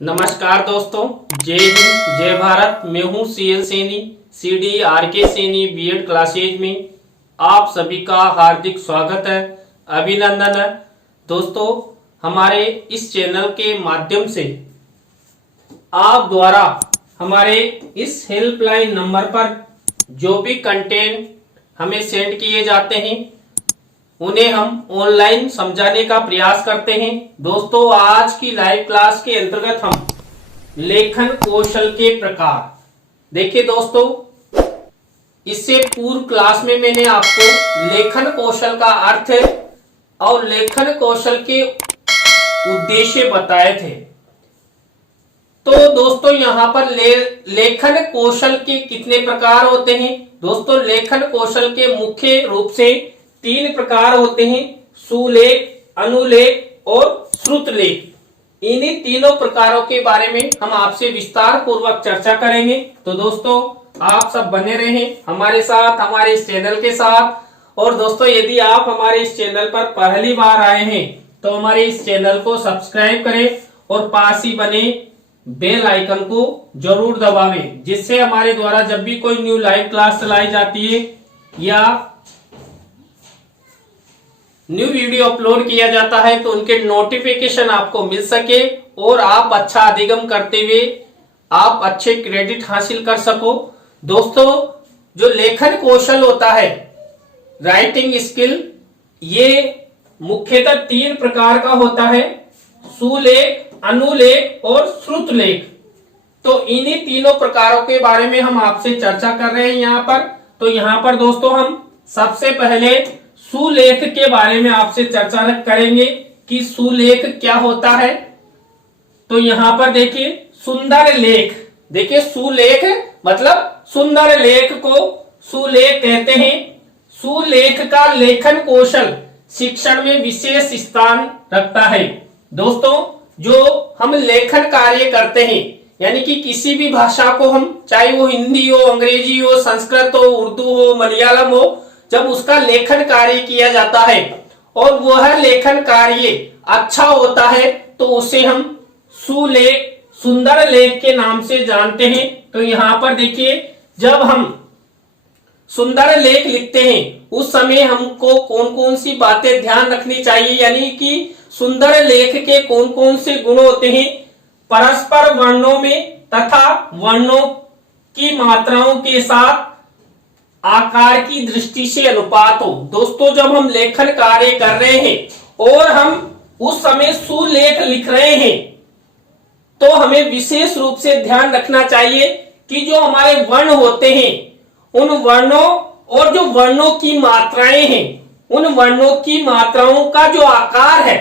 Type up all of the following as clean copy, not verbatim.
नमस्कार दोस्तों, जय हिंद जय भारत। मैं हूं CL Saini, CD RK Saini BEd classes में आप सभी का हार्दिक स्वागत है, अभिनंदन है। दोस्तों, हमारे इस चैनल के माध्यम से आप द्वारा हमारे इस हेल्पलाइन नंबर पर जो भी कंटेंट हमें सेंड किए जाते हैं उन्हें हम ऑनलाइन समझाने का प्रयास करते हैं। दोस्तों, आज की लाइव क्लास के अंतर्गत हम लेखन कौशल के प्रकार देखिए। दोस्तों, इससे पूर्व क्लास में मैंने आपको लेखन कौशल का अर्थ और लेखन कौशल के उद्देश्य बताए थे। तो दोस्तों, यहाँ पर लेखन कौशल के कितने प्रकार होते हैं? दोस्तों, लेखन कौशल के मुख्य रूप से 3 प्रकार होते हैं: सुलेख, अनुलेख और श्रुतलेख। इन्हीं तीनों प्रकारों के बारे में हम आपसे विस्तार पूर्वक चर्चा करेंगे। तो दोस्तों, आप सब बने रहें हमारे साथ, हमारे इस चैनल के साथ। और दोस्तों, यदि आप हमारे इस चैनल पर पहली बार आए हैं तो हमारे इस चैनल को सब्सक्राइब करें और पास ही बने बेल आइकन को जरूर दबावें, जिससे हमारे द्वारा जब भी कोई न्यू लाइव क्लास चलाई जाती है या न्यू वीडियो अपलोड किया जाता है तो उनके नोटिफिकेशन आपको मिल सके और आप अच्छा अधिगम करते हुए आप अच्छे क्रेडिट हासिल कर सको। दोस्तों, जो लेखन कौशल होता है, राइटिंग स्किल, ये मुख्यतः 3 प्रकार का होता है: सुलेख, अनुलेख और श्रुतलेख। तो इन्हीं तीनों प्रकारों के बारे में हम आपसे चर्चा कर रहे हैं यहाँ पर। तो यहाँ पर दोस्तों, हम सबसे पहले सुलेख के बारे में आपसे चर्चा करेंगे कि सुलेख क्या होता है। तो यहाँ पर देखिए, सुंदर लेख। देखिए, सुलेख मतलब सुंदर लेख को सुलेख कहते हैं। सुलेख का लेखन कौशल शिक्षण में विशेष स्थान रखता है। दोस्तों, जो हम लेखन कार्य करते हैं, यानी कि किसी भी भाषा को हम, चाहे वो हिंदी हो, अंग्रेजी हो, संस्कृत हो, उर्दू हो, मलयालम हो, जब उसका लेखन कार्य किया जाता है और वह लेखन कार्य अच्छा होता है तो उसे हम सुलेख, सुंदर लेख के नाम से जानते हैं। तो यहाँ पर देखिए, जब हम सुंदर लेख लिखते हैं उस समय हमको कौन कौन सी बातें ध्यान रखनी चाहिए, यानी कि सुंदर लेख के कौन कौन से गुण होते हैं? परस्पर वर्णों में तथा वर्णों की मात्राओं के साथ आकार की दृष्टि से अनुपात हो। दोस्तों, जब हम लेखन कार्य कर रहे हैं और हम उस समय सुलेख लिख रहे हैं तो हमें विशेष रूप से ध्यान रखना चाहिए कि जो हमारे वर्ण होते हैं उन वर्णों और जो वर्णों की मात्राएं हैं, उन वर्णों की मात्राओं का जो आकार है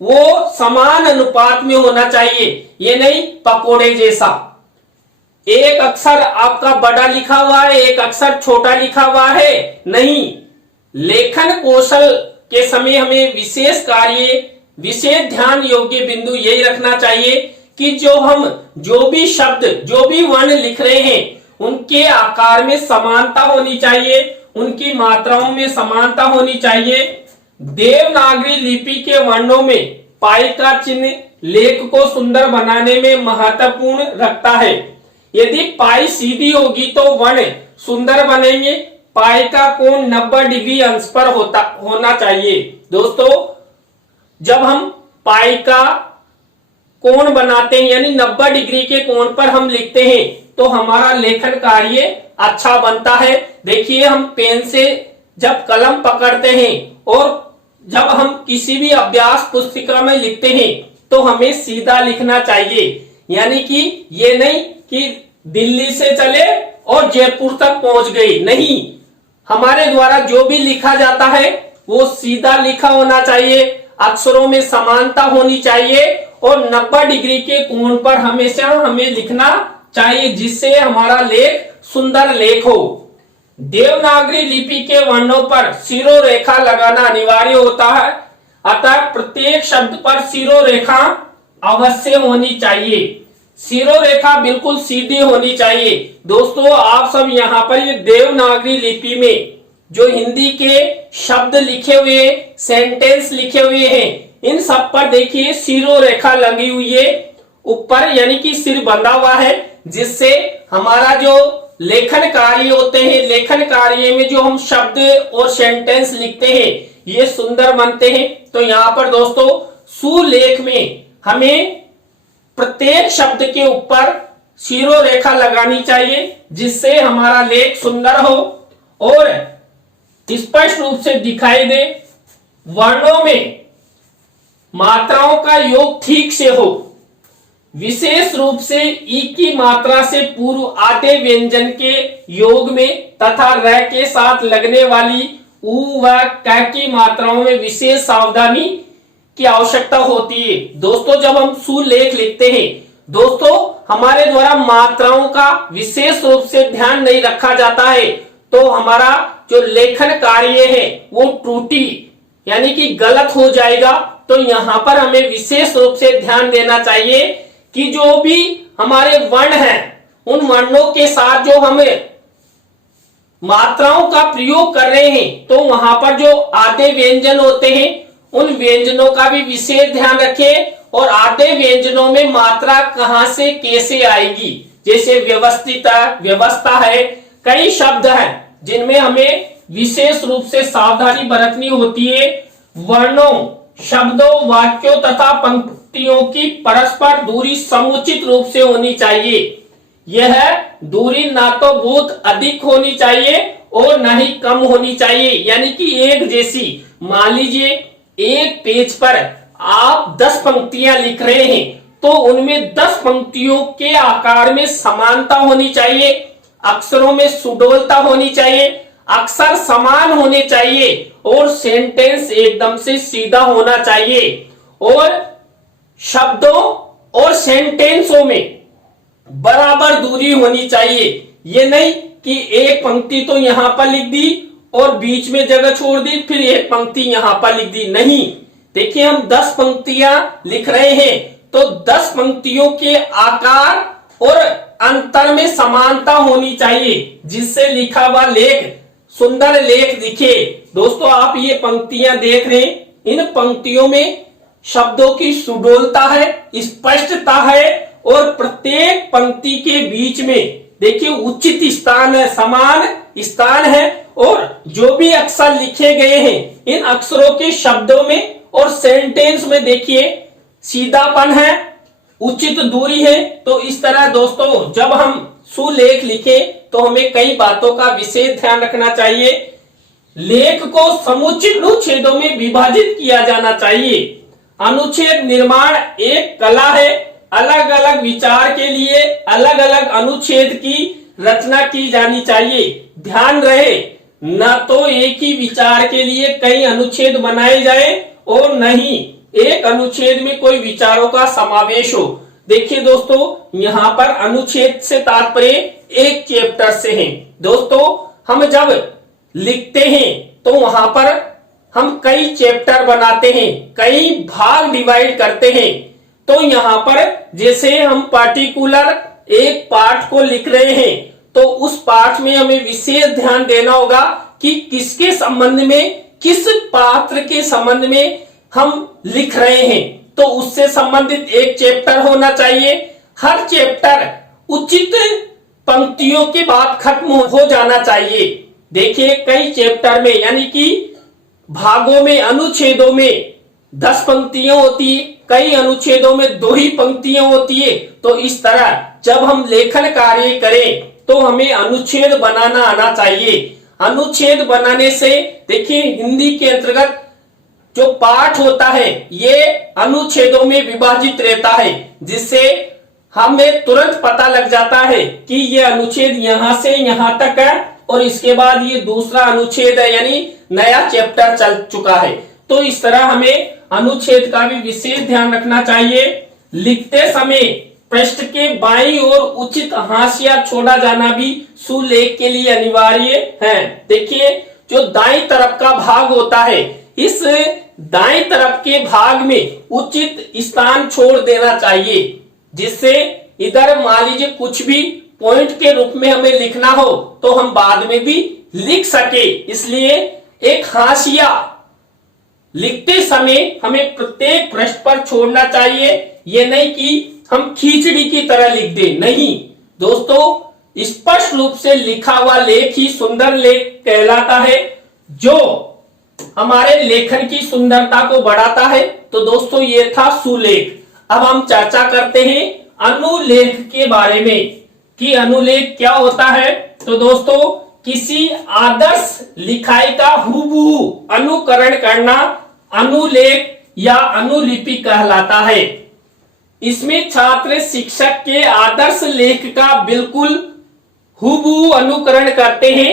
वो समान अनुपात में होना चाहिए। ये नहीं पकोड़े जैसा एक अक्षर आपका बड़ा लिखा हुआ है, एक अक्षर छोटा लिखा हुआ है। नहीं, लेखन कौशल के समय हमें विशेष कार्य, विशेष ध्यान योग्य बिंदु यही रखना चाहिए कि जो भी शब्द, जो भी वर्ण लिख रहे हैं उनके आकार में समानता होनी चाहिए, उनकी मात्राओं में समानता होनी चाहिए। देवनागरी लिपि के वर्णों में पाई का चिन्ह लेख को सुंदर बनाने में महत्वपूर्ण रखता है। यदि पाई सीधी होगी तो वर्ण सुंदर बनेंगे। पाई का कोण 90 डिग्री अंश पर होना चाहिए। दोस्तों, जब हम पाई का कोण बनाते हैं, यानी 90 डिग्री के कोण पर हम लिखते हैं तो हमारा लेखन कार्य अच्छा बनता है। देखिए, हम पेन से जब कलम पकड़ते हैं और जब हम किसी भी अभ्यास पुस्तिका में लिखते हैं तो हमें सीधा लिखना चाहिए, यानी कि ये नहीं कि दिल्ली से चले और जयपुर तक पहुंच गई। नहीं, हमारे द्वारा जो भी लिखा जाता है वो सीधा लिखा होना चाहिए, अक्षरों में समानता होनी चाहिए और 90 डिग्री के कोण पर हमेशा हमें लिखना चाहिए, जिससे हमारा लेख सुंदर लेख हो। देवनागरी लिपि के वर्णों पर सिरोरेखा लगाना अनिवार्य होता है, अतः प्रत्येक शब्द पर सिरोरेखा अवश्य होनी चाहिए। सिरोरेखा बिल्कुल सीधी होनी चाहिए। दोस्तों, आप सब यहाँ पर ये देवनागरी लिपि में जो हिंदी के शब्द लिखे हुए, सेंटेंस लिखे हुए हैं, इन सब पर देखिए सिरोरेखा लगी हुई है ऊपर यानी कि सिर बंधा हुआ है, जिससे हमारा जो लेखन कार्य होते हैं, लेखन कार्य में जो हम शब्द और सेंटेंस लिखते हैं ये सुंदर बनते हैं। तो यहाँ पर दोस्तों सुलेख में हमें प्रत्येक शब्द के ऊपर शिरो रेखा लगानी चाहिए, जिससे हमारा लेख सुंदर हो और स्पष्ट रूप से दिखाई दे। वर्णों में मात्राओं का योग ठीक से हो, विशेष रूप से ई की मात्रा से पूर्व आते व्यंजन के योग में तथा र के साथ लगने वाली उ व क की मात्राओं में विशेष सावधानी की आवश्यकता होती है। दोस्तों जब हम सुलेख लिखते हैं दोस्तों, हमारे द्वारा मात्राओं का विशेष रूप से ध्यान नहीं रखा जाता है, तो हमारा जो लेखन कार्य है वो त्रुटि यानी कि गलत हो जाएगा। तो यहाँ पर हमें विशेष रूप से ध्यान देना चाहिए कि जो भी हमारे वर्ण हैं उन वर्णों के साथ जो हमें मात्राओं का प्रयोग कर रहे हैं, तो वहां पर जो आधे व्यंजन होते हैं उन व्यंजनों का भी विशेष ध्यान रखें और आधे व्यंजनों में मात्रा कहां से कैसे आएगी। जैसे व्यवस्थित, व्यवस्था है, कई शब्द हैं जिनमें हमें विशेष रूप से सावधानी बरतनी होती है। वर्णों, शब्दों, वाक्यों तथा पंक्तियों की परस्पर दूरी समुचित रूप से होनी चाहिए। यह दूरी ना तो बहुत अधिक होनी चाहिए और न ही कम होनी चाहिए, यानी कि एक जैसी। मान लीजिए एक पेज पर आप 10 पंक्तियां लिख रहे हैं, तो उनमें 10 पंक्तियों के आकार में समानता होनी चाहिए, अक्षरों में सुडौलता होनी चाहिए, अक्षर समान होने चाहिए और सेंटेंस एकदम से सीधा होना चाहिए। और शब्दों और सेंटेंसों में बराबर दूरी होनी चाहिए। ये नहीं कि एक पंक्ति तो यहां पर लिख दी और बीच में जगह छोड़ दी, फिर एक पंक्ति यहां पर लिख दी। नहीं, देखिए हम 10 पंक्तियां लिख रहे हैं तो 10 पंक्तियों के आकार और अंतर में समानता होनी चाहिए, जिससे लिखा हुआ लेख सुंदर लेख दिखे। दोस्तों आप ये पंक्तियां देख रहे हैं, इन पंक्तियों में शब्दों की सुडौलता है, स्पष्टता है और प्रत्येक पंक्ति के बीच में देखिए उचित स्थान है, समान स्थान है और जो भी अक्षर लिखे गए हैं इन अक्षरों के शब्दों में और सेंटेंस में देखिए सीधापन है, उचित दूरी है। तो इस तरह दोस्तों जब हम सुलेख लिखे तो हमें कई बातों का विशेष ध्यान रखना चाहिए। लेख को समुचित अनुच्छेदों में विभाजित किया जाना चाहिए। अनुच्छेद निर्माण एक कला है, अलग अलग विचार के लिए अलग अलग अनुच्छेद की रचना की जानी चाहिए। ध्यान रहे न तो एक ही विचार के लिए कई अनुच्छेद बनाए जाए और न ही एक अनुच्छेद में कोई विचारों का समावेश हो। देखिए दोस्तों यहाँ पर अनुच्छेद से तात्पर्य एक चैप्टर से है। दोस्तों हम जब लिखते हैं तो वहां पर हम कई चैप्टर बनाते हैं, कई भाग डिवाइड करते हैं। तो यहाँ पर जैसे हम पार्टिकुलर एक पाठ को लिख रहे हैं तो उस पाठ में हमें विशेष ध्यान देना होगा कि किसके संबंध में, किस पात्र के संबंध में हम लिख रहे हैं, तो उससे संबंधित एक चैप्टर होना चाहिए। हर चैप्टर उचित पंक्तियों के बाद खत्म हो जाना चाहिए। देखिए कई चैप्टर में यानी कि भागों में, अनुच्छेदों में 10 पंक्तियां होती है, कई अनुच्छेदों में 2 ही पंक्तियां होती है। तो इस तरह जब हम लेखन कार्य करें तो हमें अनुच्छेद बनाना आना चाहिए। अनुच्छेद बनाने से देखिए हिंदी के अंतर्गत जो पाठ होता है ये अनुच्छेदों में विभाजित रहता है, जिससे हमें तुरंत पता लग जाता है कि ये अनुच्छेद यहां से यहां तक है और इसके बाद ये दूसरा अनुच्छेद है, यानी नया चैप्टर चल चुका है। तो इस तरह हमें अनुच्छेद का भी विशेष ध्यान रखना चाहिए। लिखते समय पृष्ठ के बाईं ओर उचित हाशिया छोड़ा जाना भी सुलेख के लिए अनिवार्य है। देखिए जो दाईं तरफ का भाग होता है, इस दाईं तरफ के भाग में उचित स्थान छोड़ देना चाहिए, जिससे इधर मान लीजिए कुछ भी पॉइंट के रूप में हमें लिखना हो तो हम बाद में भी लिख सके। इसलिए एक हाशिया लिखते समय हमें प्रत्येक पृष्ठ पर छोड़ना चाहिए। ये नहीं कि हम खिचड़ी की तरह लिख दें, नहीं दोस्तों, स्पष्ट रूप से लिखा हुआ लेख ही सुंदर लेख कहलाता है, जो हमारे लेखन की सुंदरता को बढ़ाता है। तो दोस्तों ये था सुलेख। अब हम चर्चा करते हैं अनुलेख के बारे में कि अनुलेख क्या होता है। तो दोस्तों किसी आदर्श लिखाई का हूबहू अनुकरण करना अनुलेख या अनुलिपि कहलाता है। इसमें छात्र शिक्षक के आदर्श लेख का बिल्कुल हूबहू अनुकरण करते हैं।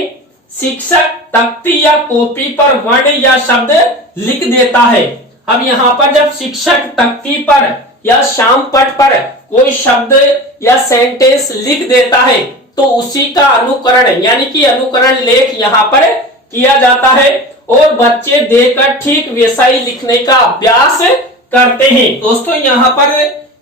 शिक्षक तख्ती या कॉपी पर वर्ण या शब्द लिख देता है। अब यहाँ पर जब शिक्षक तख्ती पर या श्यामपट पर कोई शब्द या सेंटेंस लिख देता है तो उसी का अनुकरण यानी कि अनुकरण लेख यहाँ पर किया जाता है और बच्चे देखकर ठीक वैसा ही लिखने का अभ्यास करते हैं। दोस्तों यहाँ पर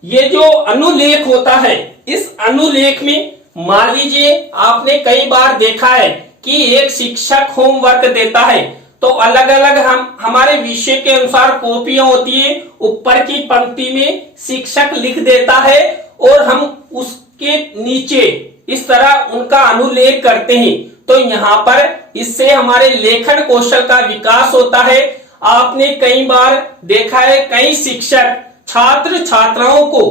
ये जो अनुलेख होता है, इस अनुलेख में मान लीजिए आपने कई बार देखा है कि एक शिक्षक होमवर्क देता है तो अलग अलग हमारे विषय के अनुसार कॉपियां होती है, ऊपर की पंक्ति में शिक्षक लिख देता है और हम उसके नीचे इस तरह उनका अनुलेख करते हैं। तो यहाँ पर इससे हमारे लेखन कौशल का विकास होता है। आपने कई बार देखा है कई शिक्षक छात्र छात्राओं को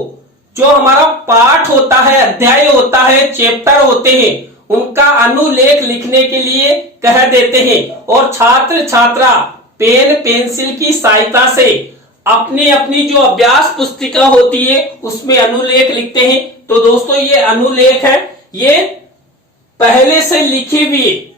जो हमारा पाठ होता है, अध्याय होता है, चैप्टर होते हैं, उनका अनुलेख लिखने के लिए कह देते हैं और छात्र छात्रा पेन पेंसिल की सहायता से अपनी अपनी जो अभ्यास पुस्तिका होती है उसमें अनुलेख लिखते हैं। तो दोस्तों ये अनुलेख है, ये पहले से लिखी हुई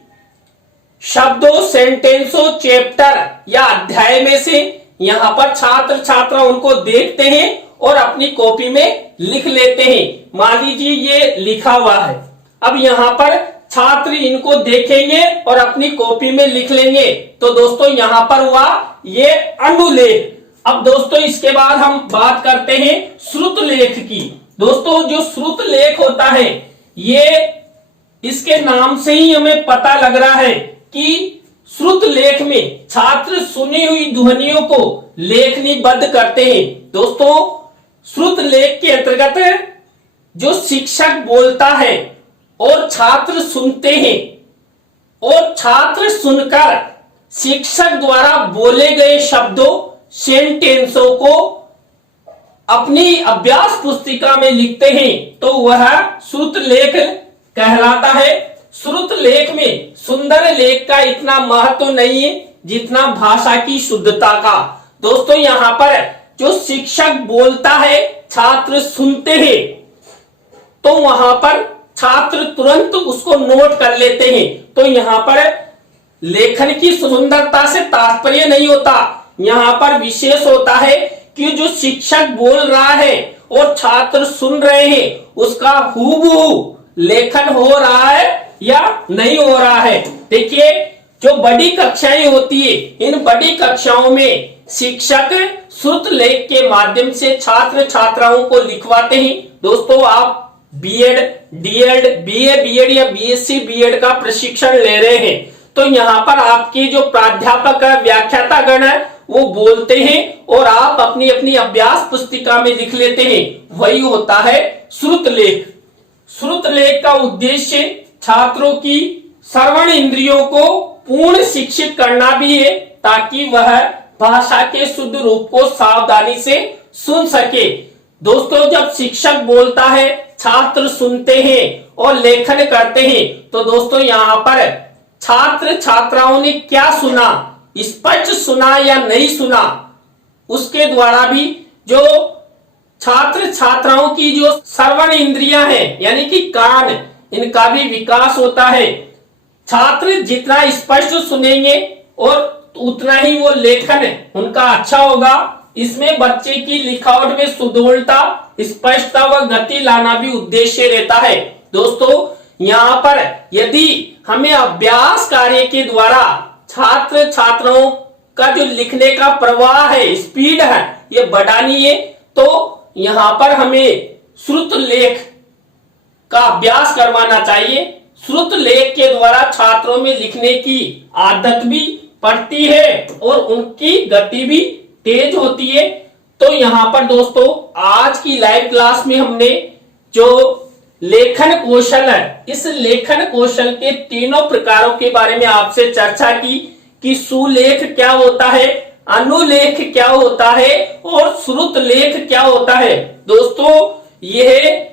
शब्दों, सेंटेंसों, चैप्टर या अध्याय में से यहाँ पर छात्र छात्रा उनको देखते हैं और अपनी कॉपी में लिख लेते हैं। मान लीजिए ये लिखा हुआ है, अब यहाँ पर छात्र इनको देखेंगे और अपनी कॉपी में लिख लेंगे। तो दोस्तों यहाँ पर हुआ ये अनुलेख। अब दोस्तों इसके बाद हम बात करते हैं श्रुत लेख की। दोस्तों जो श्रुत लेख होता है, ये इसके नाम से ही हमें पता लग रहा है कि श्रुत लेख में छात्र सुनी हुई ध्वनियों को लेखनीबद्ध करते हैं। दोस्तों श्रुत लेख के अंतर्गत जो शिक्षक बोलता है और छात्र सुनते हैं और छात्र सुनकर शिक्षक द्वारा बोले गए शब्दों, सेंटेंसों को अपनी अभ्यास पुस्तिका में लिखते हैं तो वह श्रुत लेख कहलाता है। श्रुत लेख में सुंदर लेख का इतना महत्व नहीं है जितना भाषा की शुद्धता का। दोस्तों यहाँ पर जो शिक्षक बोलता है, छात्र सुनते हैं, तो वहां पर छात्र तुरंत उसको नोट कर लेते हैं। तो यहाँ पर लेखन की सुंदरता से तात्पर्य नहीं होता, यहाँ पर विशेष होता है कि जो शिक्षक बोल रहा है और छात्र सुन रहे हैं उसका हूबहू लेखन हो रहा है या नहीं हो रहा है। देखिए जो बड़ी कक्षाएं होती है, इन बड़ी कक्षाओं में शिक्षक श्रुत लेख के माध्यम से छात्र छात्राओं को लिखवाते हैं। दोस्तों आप बीएड, डीएड, बीए बीएड या बीएससी बीएड का प्रशिक्षण ले रहे हैं तो यहाँ पर आपकी जो प्राध्यापक है, व्याख्यातागण है, वो बोलते हैं और आप अपनी अपनी अभ्यास पुस्तिका में लिख लेते हैं, वही होता है श्रुत लेख। श्रुत लेख का उद्देश्य छात्रों की श्रवण इंद्रियों को पूर्ण शिक्षित करना भी है ताकि वह भाषा के शुद्ध रूप को सावधानी से सुन सके। दोस्तों जब शिक्षक बोलता है, छात्र सुनते हैं और लेखन करते हैं तो दोस्तों यहाँ पर छात्र छात्राओं ने क्या सुना, स्पष्ट सुना या नहीं सुना, उसके द्वारा भी जो छात्र छात्राओं की जो श्रवण इंद्रियां हैं यानी कि कान, इनका भी विकास होता है। छात्र जितना स्पष्ट सुनेंगे और उतना ही वो लेखन उनका अच्छा होगा। इसमें बच्चे की लिखावट में सुडौलता, स्पष्टता व गति लाना भी उद्देश्य रहता है। दोस्तों यहाँ पर यदि हमें अभ्यास कार्य के द्वारा छात्र छात्राओं का जो लिखने का प्रवाह है, स्पीड है, ये बढ़ानी है तो यहाँ पर हमें श्रुत लेख का अभ्यास करवाना चाहिए। श्रुत लेख के द्वारा छात्रों में लिखने की आदत भी पड़ती है और उनकी गति भी तेज होती है। तो यहां पर दोस्तों आज की लाइव क्लास में हमने जो लेखन कौशल है, इस लेखन कौशल के तीनों प्रकारों के बारे में आपसे चर्चा की कि सुलेख क्या होता है, अनुलेख क्या होता है और श्रुत लेख क्या होता है। दोस्तों यह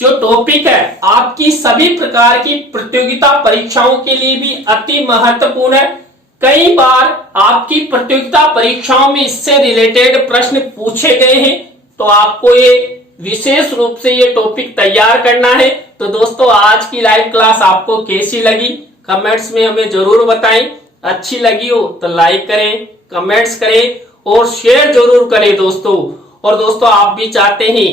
जो टॉपिक है आपकी सभी प्रकार की प्रतियोगिता परीक्षाओं के लिए भी अति महत्वपूर्ण है। कई बार आपकी प्रतियोगिता परीक्षाओं में इससे रिलेटेड प्रश्न पूछे गए हैं, तो आपको ये विशेष रूप से ये टॉपिक तैयार करना है। तो दोस्तों आज की लाइव क्लास आपको कैसी लगी कमेंट्स में हमें जरूर बताएं। अच्छी लगी हो तो लाइक करें, कमेंट्स करें और शेयर जरूर करें दोस्तों। और दोस्तों आप भी चाहते हैं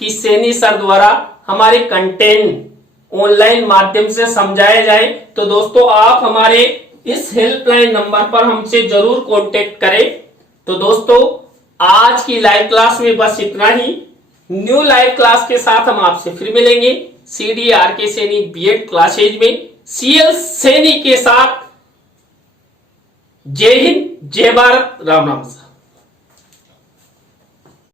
कि सैनी सर द्वारा हमारे कंटेंट ऑनलाइन माध्यम से समझाया जाए, तो दोस्तों आप हमारे इस हेल्पलाइन नंबर पर हमसे जरूर कांटेक्ट करें। तो दोस्तों आज की लाइव क्लास में बस इतना ही। न्यू लाइव क्लास के साथ हम आपसे फिर मिलेंगे CDRK सैनी बीएड क्लासेज में CL सैनी के साथ। जय हिंद, जय भारत, राम राम।